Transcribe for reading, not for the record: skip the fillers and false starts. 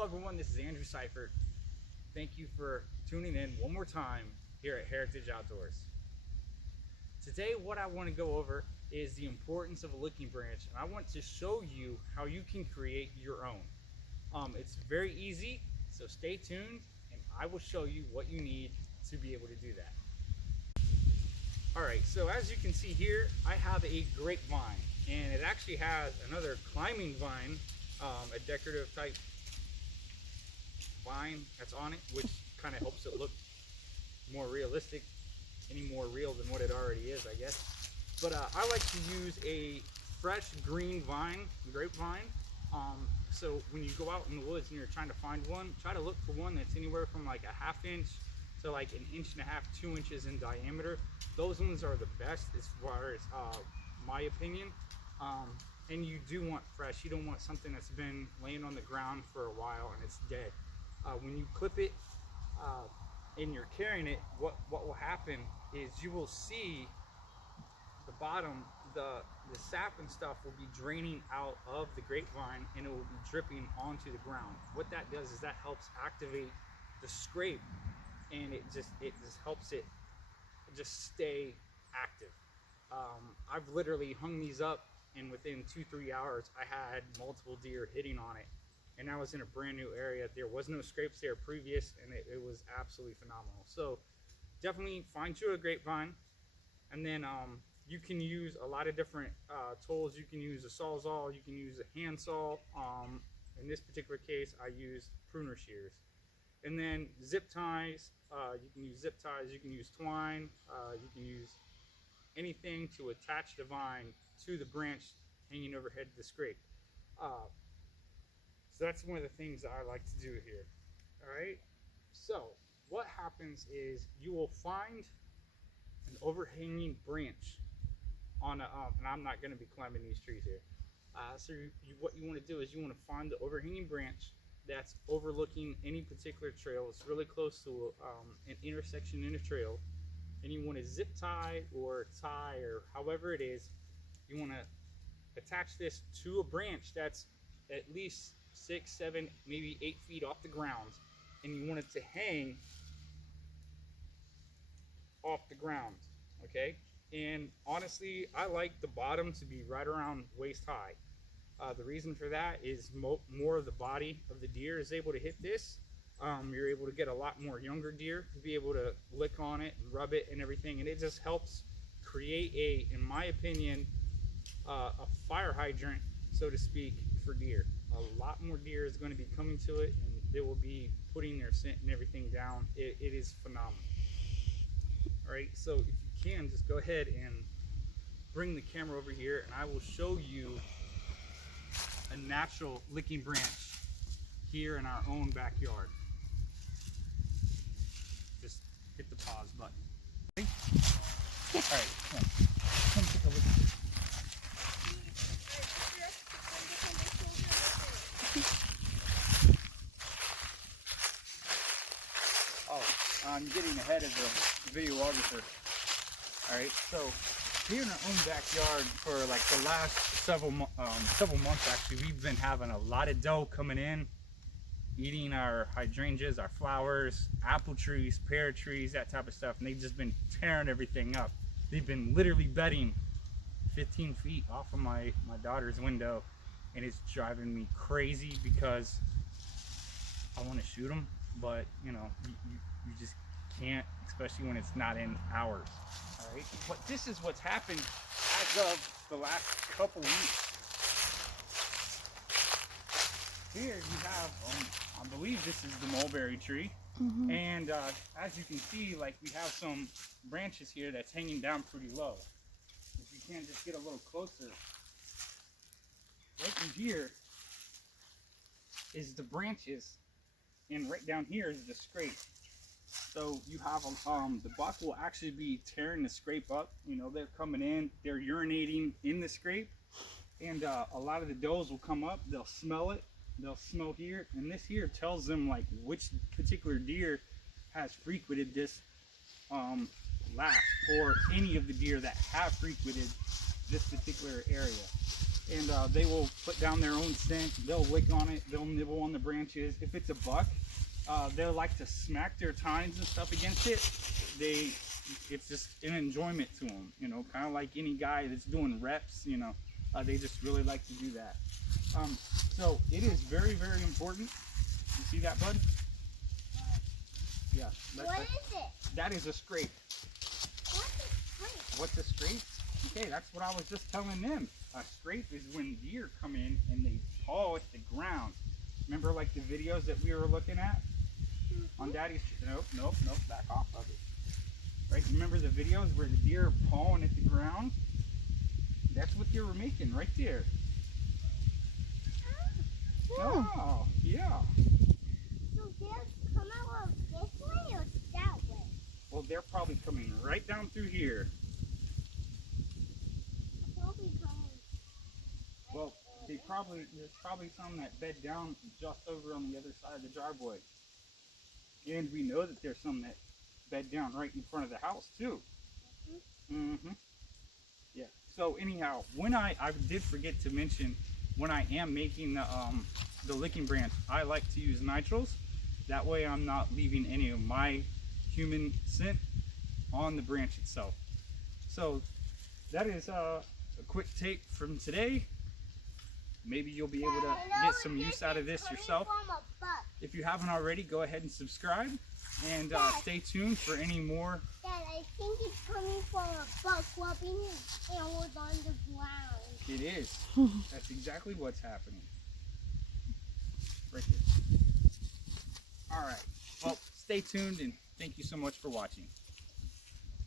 Hello everyone, this is Andrew Seifert. Thank you for tuning in one more time here at Heritage Outdoors. Today what I want to go over is the importance of a licking branch, and I want to show you how you can create your own. It's very easy, so stay tuned and I will show you what you need to be able to do that. Alright, so as you can see here, I have a grapevine, and it actually has another climbing vine, a decorative type vine that's on it, which kind of helps it look more realistic, any more real than what it already is, I guess. But I like to use a fresh green vine, grapevine. So when you go out in the woods and you're trying to find one, try to look for one that's anywhere from like a ½ inch to like 1.5 inches, 2 inches in diameter. Those ones are the best as far as my opinion. And you do want fresh. You don't want something that's been laying on the ground for a while and it's dead. When you clip it and you're carrying it, what will happen is you will see the bottom, the sap and stuff will be draining out of the grapevine and it will be dripping onto the ground. What that does is that helps activate the scrape, and it just helps it just stay active. I've literally hung these up, and within 2-3 hours I had multiple deer hitting on it, and I was in a brand new area. There was no scrapes there previous, and it was absolutely phenomenal. So definitely find you a grapevine, and then you can use a lot of different tools. You can use a sawzall, you can use a handsaw. In this particular case I used pruner shears. And then zip ties, you can use zip ties, you can use twine, you can use anything to attach the vine to the branch hanging overhead the scrape. So that's one of the things that I like to do here. Alright, so what happens is you will find an overhanging branch on a, and I'm not going to be climbing these trees here. So what you want to do is you want to find the overhanging branch that's overlooking any particular trail. It's really close to an intersection in a trail, and you want to zip tie or tie, or however it is, you want to attach this to a branch that's at least 6, 7, maybe 8 feet off the ground, and you want it to hang off the ground, okay? And honestly, I like the bottom to be right around waist high. The reason for that is more of the body of the deer is able to hit this. You're able to get a lot more younger deer to be able to lick on it and rub it and everything, and it just helps create in my opinion, a fire hydrant, so to speak, for deer. A lot more deer is going to be coming to it, and they will be putting their scent and everything down. It is phenomenal. All right, so if you can, just go ahead and bring the camera over here, and I will show you a natural licking branch here in our own backyard. Just hit the pause button. Ready? All right, come take a look at this. Oh, I'm getting ahead of the videographer. All right, so here in our own backyard for like the last several months actually, we've been having a lot of doe coming in, eating our hydrangeas, our flowers, apple trees, pear trees, that type of stuff, and they've just been tearing everything up. They've been literally bedding 15 feet off of my daughter's window, and it's driving me crazy because I want to shoot them, but you know, you just can't, especially when it's not in hours. All right, but this is what's happened as of the last couple weeks. Here you have, I believe this is the mulberry tree, and as you can see, like, we have some branches here that's hanging down pretty low. If you can just get a little closer, right in here is the branches, and right down here is the scrape. So you have the buck will actually be tearing the scrape up. You know, they're coming in, they're urinating in the scrape, and a lot of the does will come up, they'll smell it, they'll smell here, and this here tells them like which particular deer has frequented this last, or any of the deer that have frequented this particular area. and they will put down their own scent. They'll lick on it, they'll nibble on the branches. If it's a buck, they'll like to smack their tines and stuff against it. It's just an enjoyment to them, you know, kind of like any guy that's doing reps, you know. They just really like to do that. So it is very, very important. You see that, bud? Yeah. What is it? That is a scrape. What's a scrape? What's a scrape? Okay, that's what I was just telling them. A scrape is when deer come in and they paw at the ground. Remember like the videos that we were looking at? On Daddy's, nope, back off of it. Right, remember the videos where the deer are pawing at the ground? That's what they were making right there. Oh, yeah. So they'll come out of this way or that way? Well, they're probably coming right down through here. They'll be coming. Well, there's probably some that bed down just over on the other side of the driveway. And we know that there's some that bed down right in front of the house too. Yeah. So anyhow, when I did forget to mention, when I am making the licking branch, I like to use nitriles. That way I'm not leaving any of my human scent on the branch itself. So that is a quick take from today. Maybe you'll be able to get some use out of this yourself. If you haven't already, go ahead and subscribe and stay tuned for any more. Dad, I think it's coming from a buck rubbing his antlers on the ground. It is. That's exactly what's happening. Right there. All right. Well, stay tuned and thank you so much for watching.